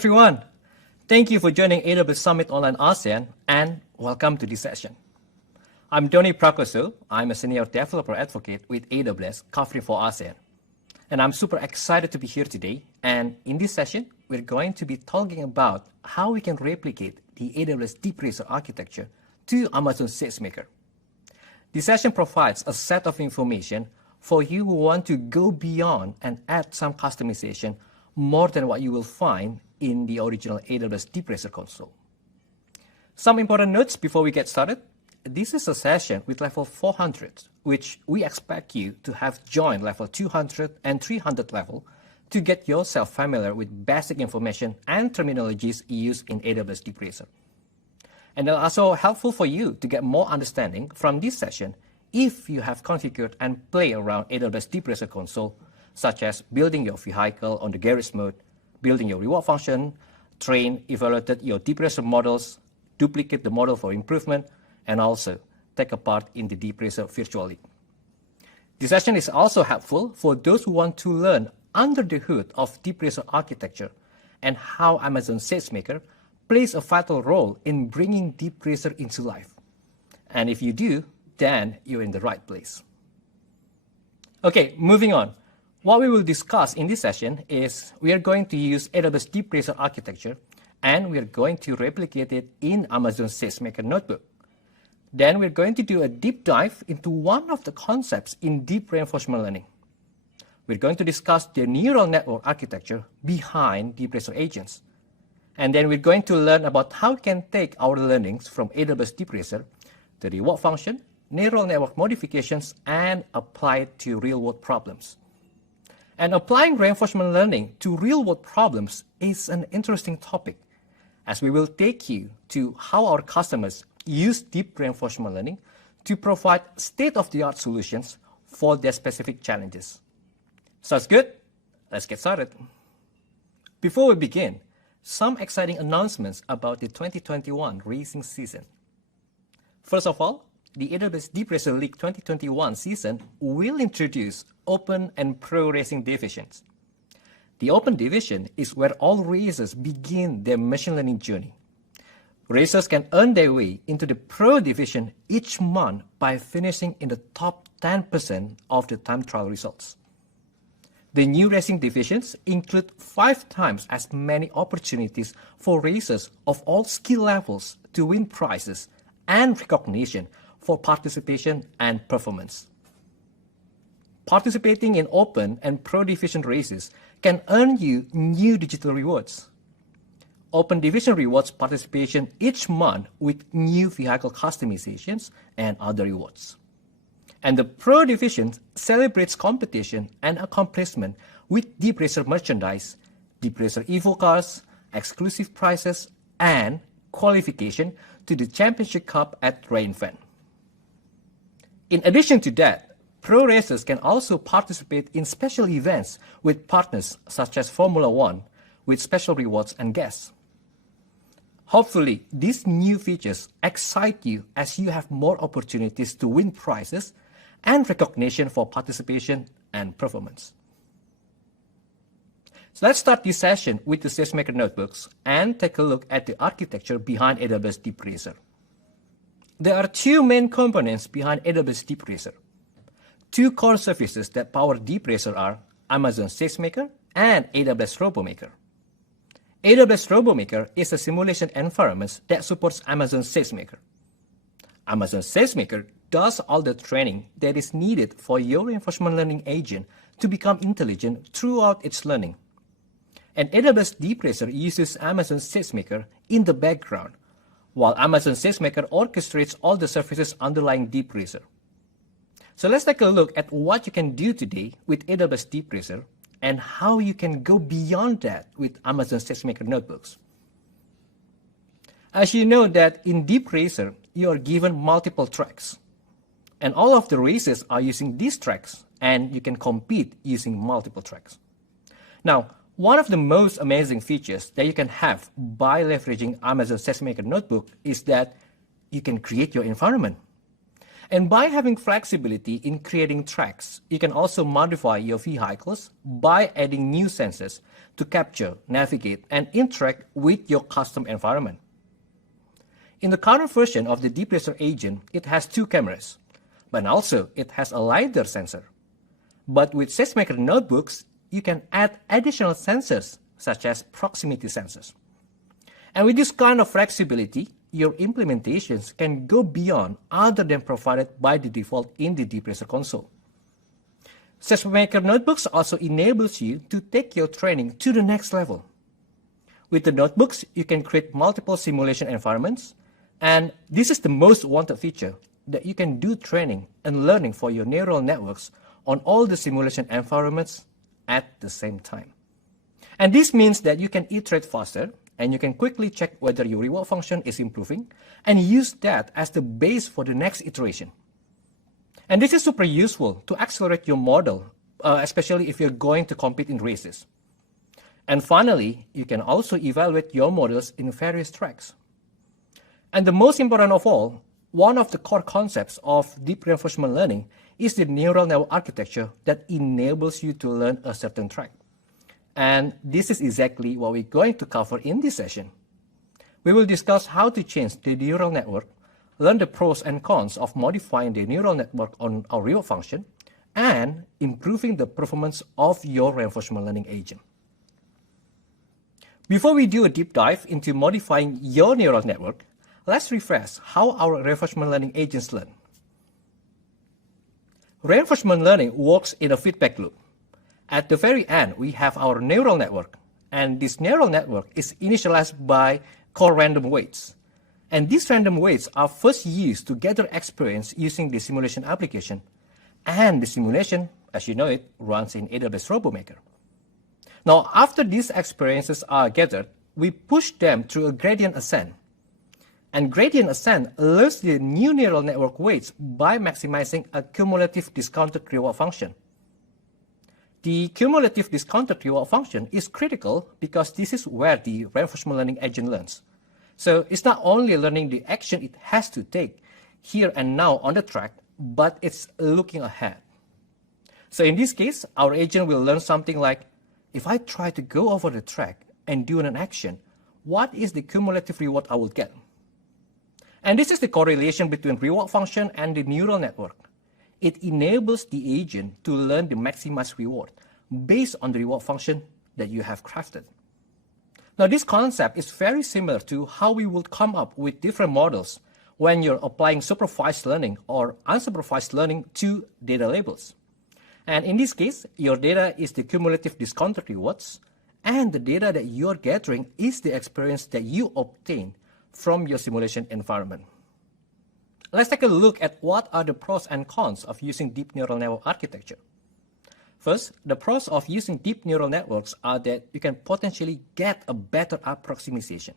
everyone. Thank you for joining AWS Summit Online ASEAN and welcome to this session. I'm Tony Prakoso. I'm a senior developer advocate with AWS covering for ASEAN. And I'm super excited to be here today. And in this session, we're going to be talking about how we can replicate the AWS DeepRacer architecture to Amazon SageMaker. This session provides a set of information for you who want to go beyond and add some customization more than what you will find in the original AWS DeepRacer console. Some important notes before we get started. This is a session with level 400, which we expect you to have joined level 200 and 300 level to get yourself familiar with basic information and terminologies used in AWS DeepRacer. And they're also helpful for you to get more understanding from this session if you have configured and play around AWS DeepRacer console, such as building your vehicle on the garage mode, building your reward function, train, evaluated your DeepRacer models, duplicate the model for improvement, and also take a part in the DeepRacer virtually. This session is also helpful for those who want to learn under the hood of DeepRacer architecture and how Amazon SageMaker plays a vital role in bringing DeepRacer into life. And if you do, then you're in the right place. Okay, moving on. What we will discuss in this session is we are going to use AWS DeepRacer architecture and we are going to replicate it in Amazon SageMaker Notebook. Then we're going to do a deep dive into one of the concepts in deep reinforcement learning. We're going to discuss the neural network architecture behind DeepRacer agents. And then we're going to learn about how we can take our learnings from AWS DeepRacer, the reward function, neural network modifications, and apply it to real-world problems. And applying reinforcement learning to real-world problems is an interesting topic, as we will take you to how our customers use deep reinforcement learning to provide state-of-the-art solutions for their specific challenges. Sounds good? Let's get started. Before we begin, some exciting announcements about the 2021 racing season. First of all, the AWS DeepRacer League 2021 season will introduce Open and Pro racing divisions. The Open division is where all racers begin their machine learning journey. Racers can earn their way into the Pro division each month by finishing in the top 10% of the time trial results. The new racing divisions include 5 times as many opportunities for racers of all skill levels to win prizes and recognition for participation and performance. Participating in Open and Pro division races can earn you new digital rewards. Open division rewards participation each month with new vehicle customizations and other rewards. And the Pro division celebrates competition and accomplishment with DeepRacer merchandise, DeepRacer Evo cars, exclusive prizes, and qualification to the Championship Cup at reInvent. In addition to that, pro racers can also participate in special events with partners such as Formula One with special rewards and guests. Hopefully, these new features excite you as you have more opportunities to win prizes and recognition for participation and performance. So let's start this session with the SageMaker Notebooks and take a look at the architecture behind AWS DeepRacer. There are 2 main components behind AWS DeepRacer. 2 core services that power DeepRacer are Amazon SageMaker and AWS RoboMaker. AWS RoboMaker is a simulation environment that supports Amazon SageMaker. Amazon SageMaker does all the training that is needed for your reinforcement learning agent to become intelligent throughout its learning. And AWS DeepRacer uses Amazon SageMaker in the background, while Amazon SageMaker orchestrates all the services underlying DeepRacer. So let's take a look at what you can do today with AWS DeepRacer and how you can go beyond that with Amazon SageMaker Notebooks. As you know that in DeepRacer, you are given multiple tracks. And all of the races are using these tracks, and you can compete using multiple tracks. Now, one of the most amazing features that you can have by leveraging Amazon SageMaker Notebook is that you can create your environment. And by having flexibility in creating tracks, you can also modify your vehicles by adding new sensors to capture, navigate, and interact with your custom environment. In the current version of the DeepRacer agent, it has 2 cameras, but also it has a LiDAR sensor. But with SageMaker Notebooks, you can add additional sensors, such as proximity sensors. And with this kind of flexibility, your implementations can go beyond other than provided by the default in the DeepRacer console. SageMaker Notebooks also enables you to take your training to the next level. With the notebooks, you can create multiple simulation environments, and this is the most wanted feature, that you can do training and learning for your neural networks on all the simulation environments at the same time. And this means that you can iterate faster, and you can quickly check whether your reward function is improving and use that as the base for the next iteration. And this is super useful to accelerate your model, especially if you're going to compete in races. And finally, you can also evaluate your models in various tracks. And the most important of all, one of the core concepts of deep reinforcement learning is the neural network architecture that enables you to learn a certain track. And this is exactly what we're going to cover in this session. We will discuss how to change the neural network, learn the pros and cons of modifying the neural network on our reward function, and improving the performance of your reinforcement learning agent. Before we do a deep dive into modifying your neural network, let's refresh how our reinforcement learning agents learn. Reinforcement learning works in a feedback loop. At the very end, we have our neural network, and this neural network is initialized by core random weights. And these random weights are first used to gather experience using the simulation application, and the simulation, as you know it, runs in AWS RoboMaker. Now, after these experiences are gathered, we push them through a gradient ascent. And gradient ascent learns the new neural network weights by maximizing a cumulative discounted reward function. The cumulative discounted reward function is critical because this is where the reinforcement learning agent learns. So it's not only learning the action it has to take here and now on the track, but it's looking ahead. So in this case, our agent will learn something like, if I try to go over the track and do an action, what is the cumulative reward I will get? And this is the correlation between reward function and the neural network. It enables the agent to learn the maximized reward based on the reward function that you have crafted. Now, this concept is very similar to how we would come up with different models when you're applying supervised learning or unsupervised learning to data labels. And in this case, your data is the cumulative discounted rewards, and the data that you're gathering is the experience that you obtain from your simulation environment. Let's take a look at what are the pros and cons of using deep neural network architecture. First, the pros of using deep neural networks are that you can potentially get a better approximation.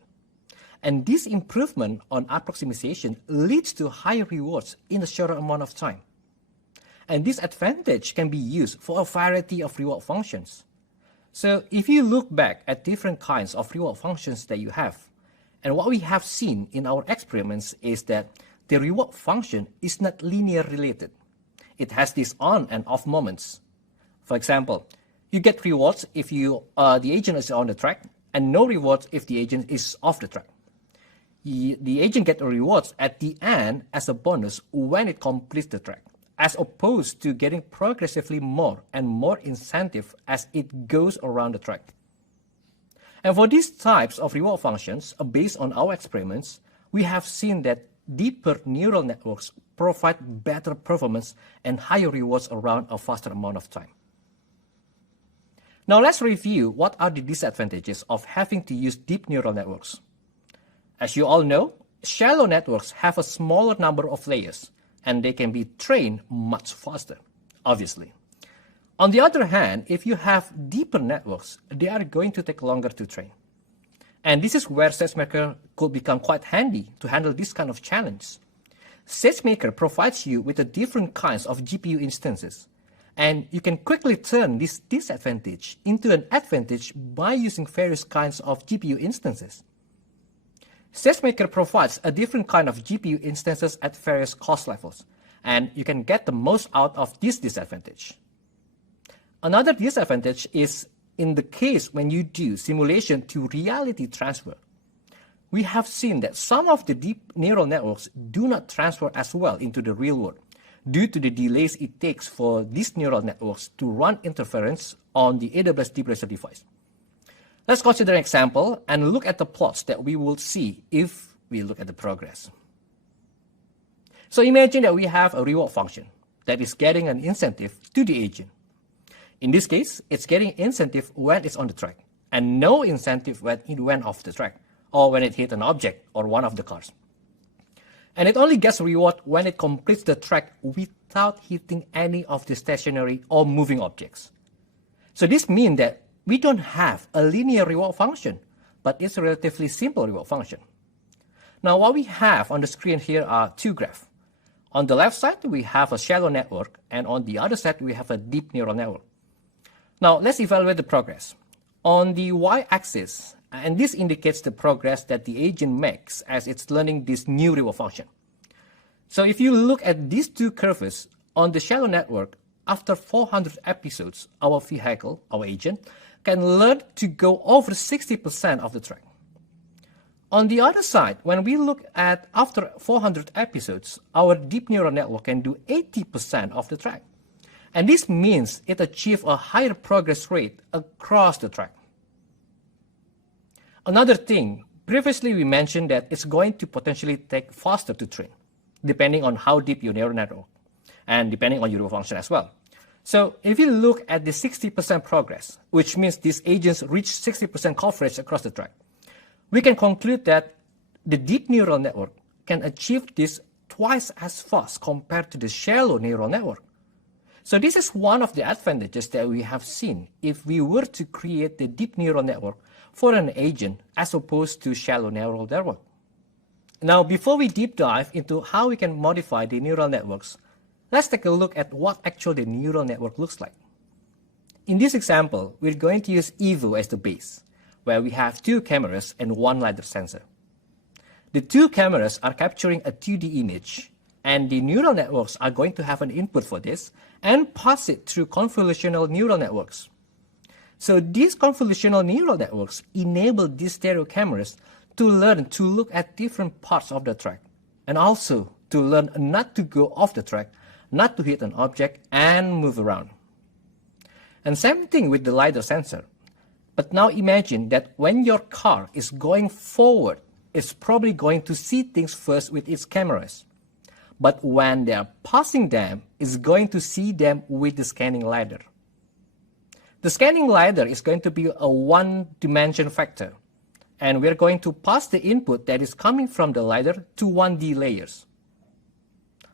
And this improvement on approximation leads to higher rewards in a shorter amount of time. And this advantage can be used for a variety of reward functions. So if you look back at different kinds of reward functions that you have, and what we have seen in our experiments is that the reward function is not linear related. It has these on and off moments. For example, you get rewards if the agent is on the track, and no rewards if the agent is off the track. The agent gets rewards at the end as a bonus when it completes the track, as opposed to getting progressively more and more incentive as it goes around the track. And for these types of reward functions, based on our experiments, we have seen that deeper neural networks provide better performance and higher rewards around a faster amount of time. Now let's review what are the disadvantages of having to use deep neural networks. As you all know, shallow networks have a smaller number of layers, and they can be trained much faster, obviously. On the other hand, if you have deeper networks, they are going to take longer to train. And this is where SageMaker could become quite handy to handle this kind of challenge. SageMaker provides you with the different kinds of GPU instances, and you can quickly turn this disadvantage into an advantage by using various kinds of GPU instances. SageMaker provides a different kind of GPU instances at various cost levels, and you can get the most out of this disadvantage. Another disadvantage is in the case when you do simulation to reality transfer. We have seen that some of the deep neural networks do not transfer as well into the real world due to the delays it takes for these neural networks to run interference on the AWS DeepRacer device. Let's consider an example and look at the plots that we will see if we look at the progress. So imagine that we have a reward function that is getting an incentive to the agent. In this case, it's getting incentive when it's on the track, and no incentive when it went off the track, or when it hit an object or one of the cars. And it only gets reward when it completes the track without hitting any of the stationary or moving objects. So this means that we don't have a linear reward function, but it's a relatively simple reward function. Now what we have on the screen here are two graphs. On the left side, we have a shallow network, and on the other side, we have a deep neural network. Now let's evaluate the progress. On the y-axis, and this indicates the progress that the agent makes as it's learning this new reward function. So if you look at these two curves on the shallow network, after 400 episodes, our vehicle, our agent, can learn to go over 60% of the track. On the other side, when we look at after 400 episodes, our deep neural network can do 80% of the track. And this means it achieves a higher progress rate across the track. Another thing, previously we mentioned that it's going to potentially take faster to train, depending on how deep your neural network, and depending on your function as well. So if you look at the 60% progress, which means these agents reach 60% coverage across the track, we can conclude that the deep neural network can achieve this twice as fast compared to the shallow neural network. So this is one of the advantages that we have seen if we were to create the deep neural network for an agent as opposed to shallow neural network. Now, before we deep dive into how we can modify the neural networks, let's take a look at what actually the neural network looks like. In this example, we're going to use Evo as the base, where we have two cameras and one LiDAR sensor. The two cameras are capturing a 2D image, and the neural networks are going to have an input for this and pass it through convolutional neural networks. So these convolutional neural networks enable these stereo cameras to learn to look at different parts of the track, and also to learn not to go off the track, not to hit an object, and move around. And same thing with the LiDAR sensor. But now imagine that when your car is going forward, it's probably going to see things first with its cameras. But when they are passing them, it's going to see them with the scanning LiDAR. The scanning LiDAR is going to be a one-dimension vector, and we're going to pass the input that is coming from the LiDAR to 1D layers.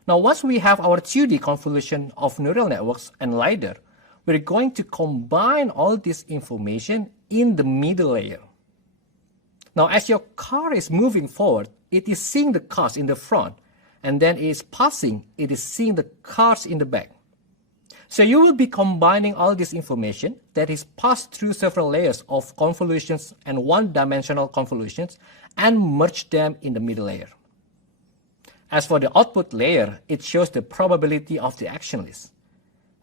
Now, once we have our 2D convolution of neural networks and LiDAR, we're going to combine all this information in the middle layer. Now, as your car is moving forward, it is seeing the cars in the front, and then it is passing, it is seeing the cars in the back. So you will be combining all this information that is passed through several layers of convolutions and one-dimensional convolutions and merge them in the middle layer. As for the output layer, it shows the probability of the action list.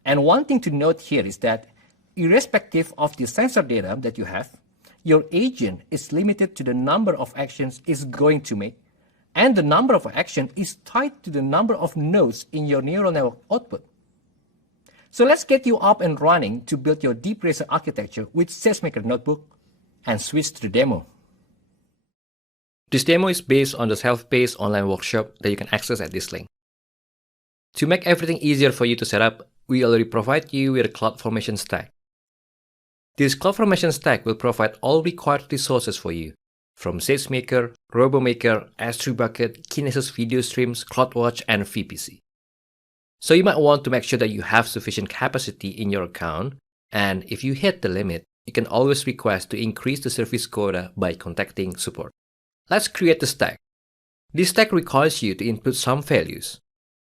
And one thing to note here is that irrespective of the sensor data that you have, your agent is limited to the number of actions it's going to make, and the number of actions is tied to the number of nodes in your neural network output. So let's get you up and running to build your DeepRacer architecture with SageMaker Notebook and switch to the demo. This demo is based on the self-paced online workshop that you can access at this link. To make everything easier for you to set up, we already provide you with a CloudFormation stack. This CloudFormation stack will provide all required resources for you, from SageMaker, RoboMaker, S3 Bucket, Kinesis video streams, CloudWatch, and VPC. So you might want to make sure that you have sufficient capacity in your account, and if you hit the limit, you can always request to increase the service quota by contacting support. Let's create the stack. This stack requires you to input some values,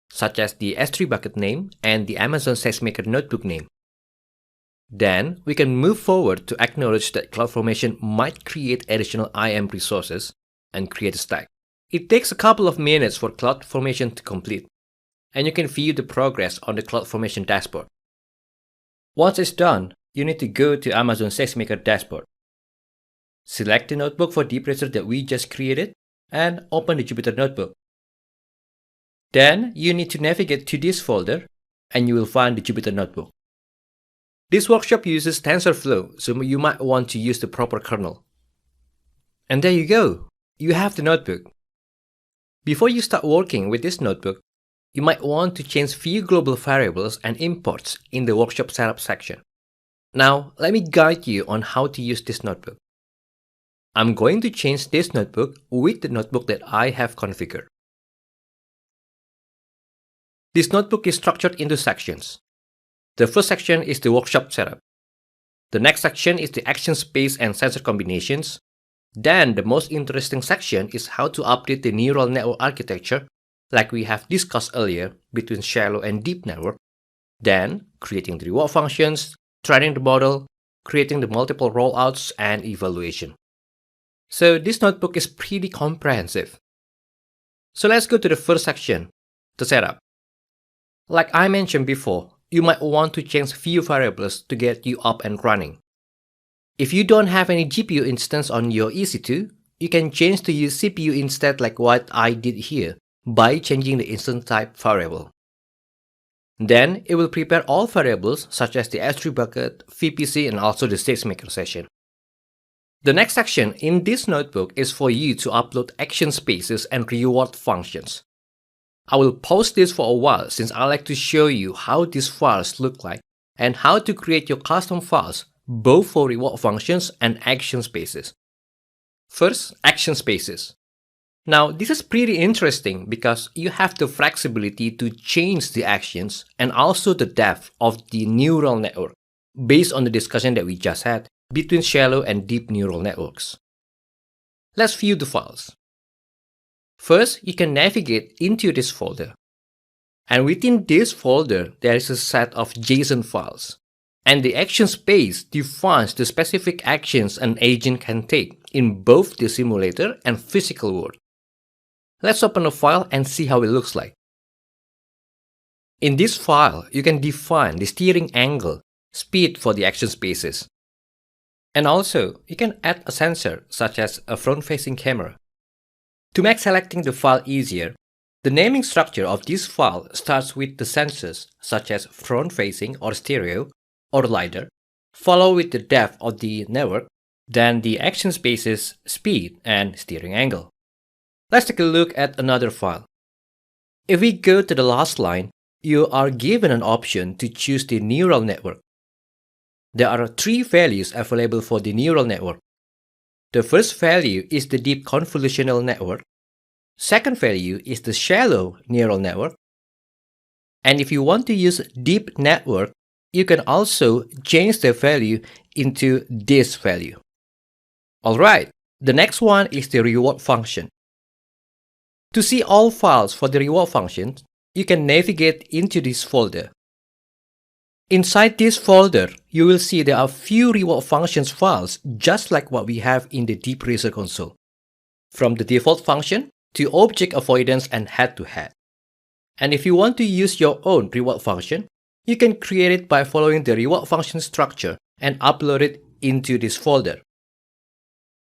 such as the S3 bucket name and the Amazon SageMaker Notebook name. Then, we can move forward to acknowledge that CloudFormation might create additional IAM resources and create a stack. It takes a couple of minutes for CloudFormation to complete. and you can view the progress on the CloudFormation dashboard. Once it's done, you need to go to Amazon SageMaker dashboard. Select the notebook for DeepRacer that we just created and open the Jupyter Notebook. Then you need to navigate to this folder and you will find the Jupyter Notebook. This workshop uses TensorFlow, so you might want to use the proper kernel. And there you go, you have the notebook. Before you start working with this notebook, you might want to change few global variables and imports in the workshop setup section. Now, let me guide you on how to use this notebook. I'm going to change this notebook with the notebook that I have configured. This notebook is structured into sections. The first section is the workshop setup. The next section is the action space and sensor combinations. Then the most interesting section is how to update the neural network architecture, like we have discussed earlier between shallow and deep network. Then creating the reward functions, training the model, creating the multiple rollouts, and evaluation. So this notebook is pretty comprehensive. So let's go to the first section, the setup. Like I mentioned before, you might want to change few variables to get you up and running. If you don't have any GPU instance on your EC2, you can change to use CPU instead, like what I did here, by changing the instance type variable. Then it will prepare all variables such as the S3 bucket, VPC, and also the SageMaker session. The next section in this notebook is for you to upload action spaces and reward functions. I will pause this for a while since I like to show you how these files look like and how to create your custom files both for reward functions and action spaces. First, action spaces. Now, this is pretty interesting because you have the flexibility to change the actions and also the depth of the neural network based on the discussion that we just had between shallow and deep neural networks. Let's view the files. First, you can navigate into this folder. And within this folder, there is a set of JSON files. And the action space defines the specific actions an agent can take in both the simulator and physical world. Let's open a file and see how it looks like. In this file, you can define the steering angle, speed for the action spaces. And also, you can add a sensor such as a front-facing camera. To make selecting the file easier, the naming structure of this file starts with the sensors such as front-facing or stereo or LiDAR, followed with the depth of the network, then the action spaces, speed, and steering angle. Let's take a look at another file. If we go to the last line, you are given an option to choose the neural network. There are 3 values available for the neural network. The first value is the deep convolutional network. Second value is the shallow neural network. And if you want to use deep network, you can also change the value into this value. Alright, the next one is the reward function. To see all files for the reward function, you can navigate into this folder. Inside this folder, you will see there are few reward functions files just like what we have in the DeepRacer console. From the default function to object avoidance and head-to-head. And if you want to use your own reward function, you can create it by following the reward function structure and upload it into this folder.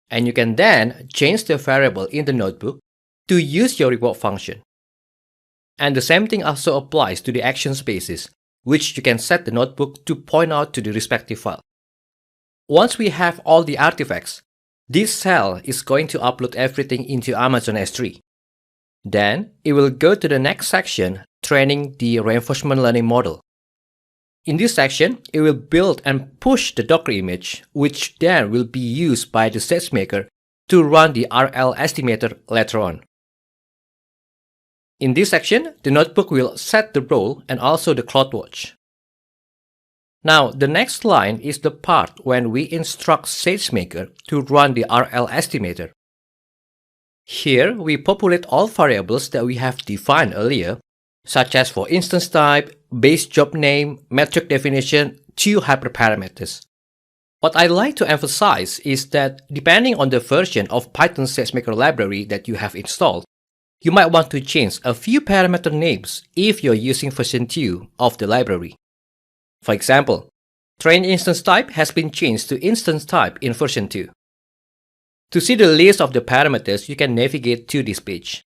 And you can then change the variable in the notebook to use your reward function. And the same thing also applies to the action spaces, which you can set the notebook to point out to the respective file. Once we have all the artifacts, this cell is going to upload everything into Amazon S3. Then it will go to the next section, training the reinforcement learning model. In this section, it will build and push the Docker image, which then will be used by the SageMaker to run the RL estimator later on. In this section, the notebook will set the role and also the CloudWatch. Now, the next line is the part when we instruct SageMaker to run the RL estimator. Here, we populate all variables that we have defined earlier, such as for instance type, base job name, metric definition, 2 hyperparameters. What I like to emphasize is that depending on the version of Python SageMaker library that you have installed, you might want to change a few parameter names if you're using version 2 of the library. For example, train instance type has been changed to instance type in version 2. To see the list of the parameters, you can navigate to this page.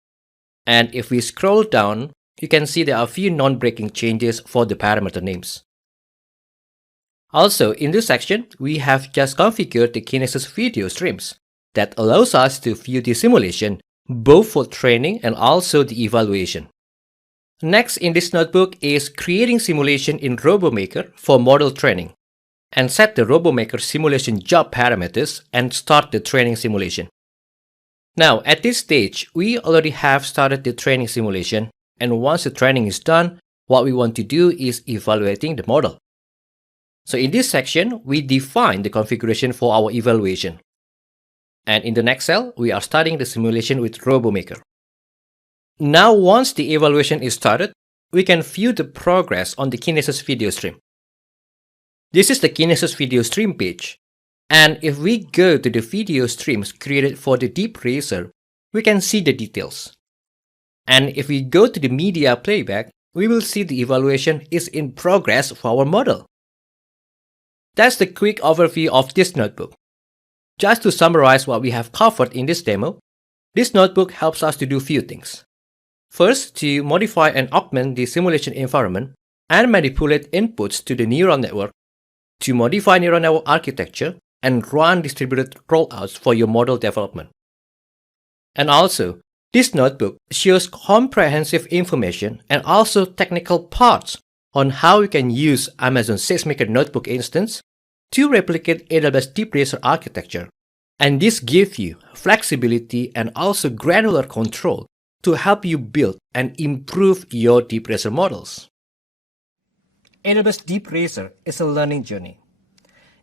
And if we scroll down, you can see there are a few non-breaking changes for the parameter names. Also, in this section, we have just configured the Kinesis video streams that allows us to view the simulation both for training and also the evaluation. Next in this notebook is creating simulation in RoboMaker for model training, and set the RoboMaker simulation job parameters and start the training simulation. Now at this stage, we already have started the training simulation, and once the training is done, what we want to do is evaluating the model. So in this section, we define the configuration for our evaluation. And in the next cell, we are starting the simulation with RoboMaker. Now once the evaluation is started, we can view the progress on the Kinesis video stream. This is the Kinesis video stream page. And if we go to the video streams created for the DeepRacer, we can see the details. And if we go to the media playback, we will see the evaluation is in progress for our model. That's the quick overview of this notebook. Just to summarize what we have covered in this demo, this notebook helps us to do few things. First, to modify and augment the simulation environment and manipulate inputs to the neural network, to modify neural network architecture and run distributed rollouts for your model development. And also, this notebook shows comprehensive information and also technical parts on how you can use Amazon SageMaker Notebook instance to replicate AWS DeepRacer architecture, and this gives you flexibility and also granular control to help you build and improve your DeepRacer models. AWS DeepRacer is a learning journey.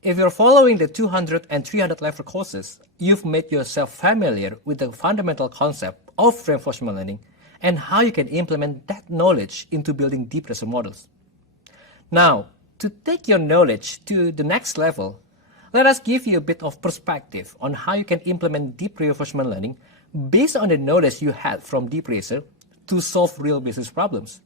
If you're following the 200 and 300 level courses, you've made yourself familiar with the fundamental concept of reinforcement learning and how you can implement that knowledge into building DeepRacer models. Now, to take your knowledge to the next level, let us give you a bit of perspective on how you can implement deep reinforcement learning based on the knowledge you had from DeepRacer to solve real business problems.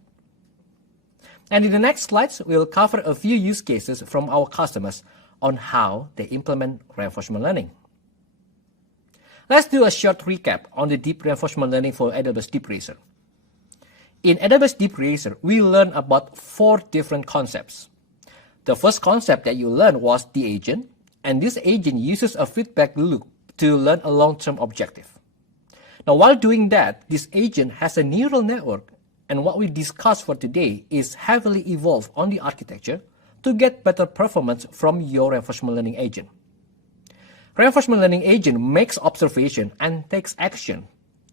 And in the next slides, we'll cover a few use cases from our customers on how they implement reinforcement learning. Let's do a short recap on the deep reinforcement learning for AWS DeepRacer. In AWS DeepRacer, we learned about 4 different concepts. The first concept that you learned was the agent, and this agent uses a feedback loop to learn a long-term objective. Now, while doing that, this agent has a neural network, and what we discussed for today is heavily evolved on the architecture to get better performance from your reinforcement learning agent. Reinforcement learning agent makes observation and takes action,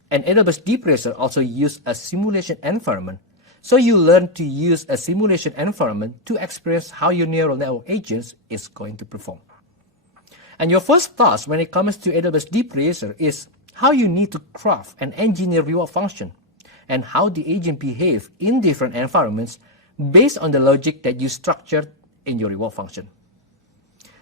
and AWS DeepRacer also uses a simulation environment. So you learn to use a simulation environment to experience how your neural network agents is going to perform. And your first task when it comes to AWS DeepRacer is how you need to craft and engineer reward function and how the agent behave in different environments based on the logic that you structured in your reward function.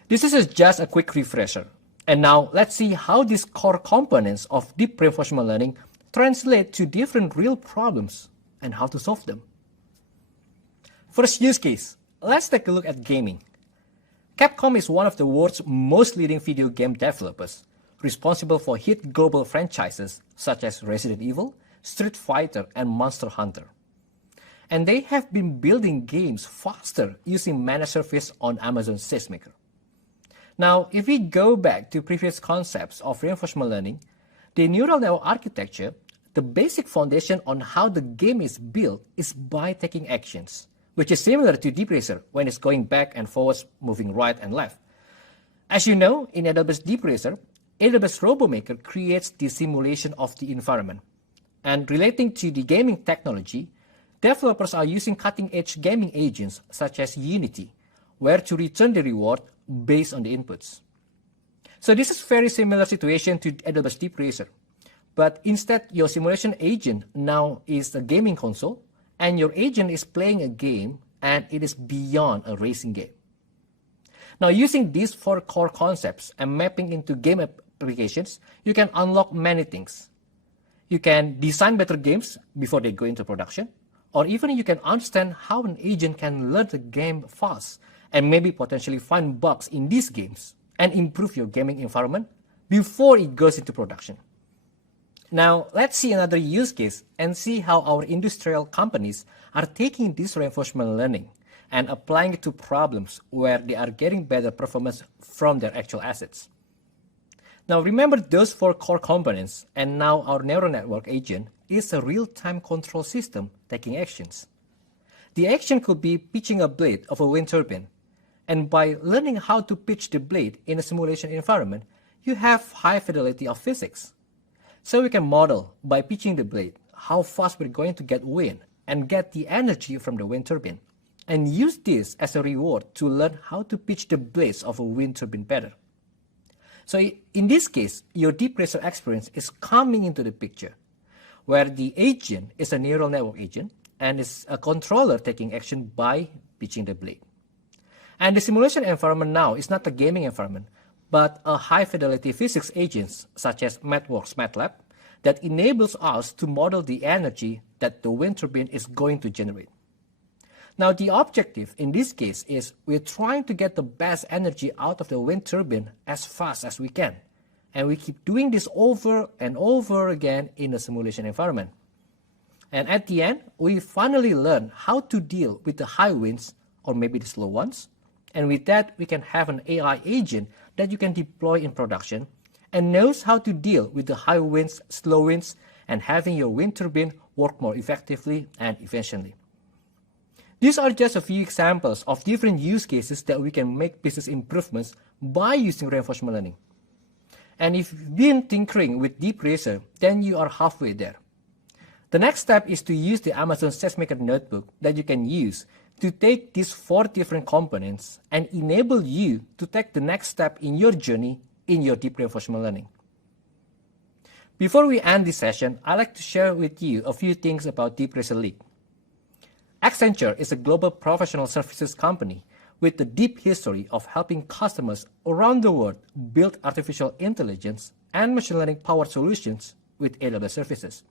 This is just a quick refresher. And now let's see how these core components of deep reinforcement learning translate to different real problems and how to solve them. First use case, let's take a look at gaming. Capcom is one of the world's most leading video game developers, responsible for hit global franchises such as Resident Evil, Street Fighter, and Monster Hunter. And they have been building games faster using managed service on Amazon SageMaker. Now, if we go back to previous concepts of reinforcement learning, the neural network architecture, the basic foundation on how the game is built is by taking actions, which is similar to DeepRacer when it's going back and forwards, moving right and left. As you know, in AWS DeepRacer, AWS RoboMaker creates the simulation of the environment. And relating to the gaming technology, developers are using cutting-edge gaming agents such as Unity, where to return the reward based on the inputs. So this is very similar situation to AWS DeepRacer. But instead, your simulation agent now is a gaming console, and your agent is playing a game, and it is beyond a racing game. Now, using these 4 core concepts and mapping into game applications, you can unlock many things. You can design better games before they go into production, or even you can understand how an agent can learn the game fast and maybe potentially find bugs in these games and improve your gaming environment before it goes into production. Now, let's see another use case and see how our industrial companies are taking this reinforcement learning and applying it to problems where they are getting better performance from their actual assets. Now, remember those 4 core components, and now our neural network agent is a real-time control system taking actions. The action could be pitching a blade of a wind turbine, and by learning how to pitch the blade in a simulation environment, you have high fidelity of physics. So we can model by pitching the blade how fast we're going to get wind and get the energy from the wind turbine, and use this as a reward to learn how to pitch the blades of a wind turbine better. So in this case, your DeepRacer experience is coming into the picture, where the agent is a neural network agent and is a controller taking action by pitching the blade. And the simulation environment now is not a gaming environment, but a high-fidelity physics agents such as MathWorks MATLAB that enables us to model the energy that the wind turbine is going to generate. Now, the objective in this case is we're trying to get the best energy out of the wind turbine as fast as we can. And we keep doing this over and over again in a simulation environment. And at the end, we finally learn how to deal with the high winds or maybe the slow ones. And with that, we can have an AI agent that you can deploy in production and knows how to deal with the high winds, slow winds, and having your wind turbine work more effectively and efficiently. These are just a few examples of different use cases that we can make business improvements by using reinforcement learning. And if you've been tinkering with DeepRacer, then you are halfway there. The next step is to use the Amazon SageMaker Notebook that you can use to take these 4 different components and enable you to take the next step in your journey in your deep reinforcement learning. Before we end this session, I'd like to share with you a few things about DeepRacer League. Accenture is a global professional services company with a deep history of helping customers around the world build artificial intelligence and machine learning powered solutions with AWS services.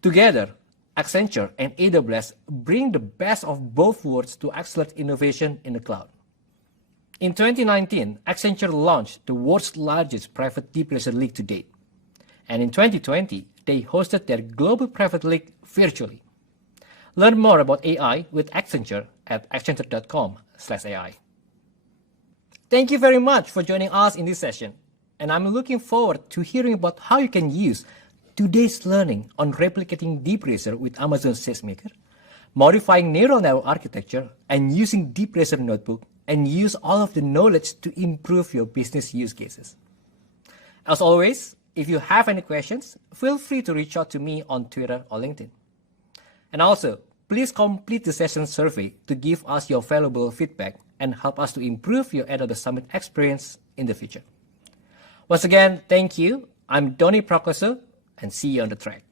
Together, Accenture and AWS bring the best of both worlds to accelerate innovation in the cloud. In 2019, Accenture launched the world's largest private DeepRacer League to date. And in 2020, they hosted their global private league virtually. Learn more about AI with Accenture at accenture.com/AI. Thank you very much for joining us in this session, and I'm looking forward to hearing about how you can use today's learning on replicating DeepRacer with Amazon SageMaker, modifying neural network architecture, and using DeepRacer Notebook, and use all of the knowledge to improve your business use cases. As always, if you have any questions, feel free to reach out to me on Twitter or LinkedIn. And also, please complete the session survey to give us your valuable feedback and help us to improve your AWS Summit experience in the future. Once again, thank you. I'm Doni Prakoso, and see you on the track.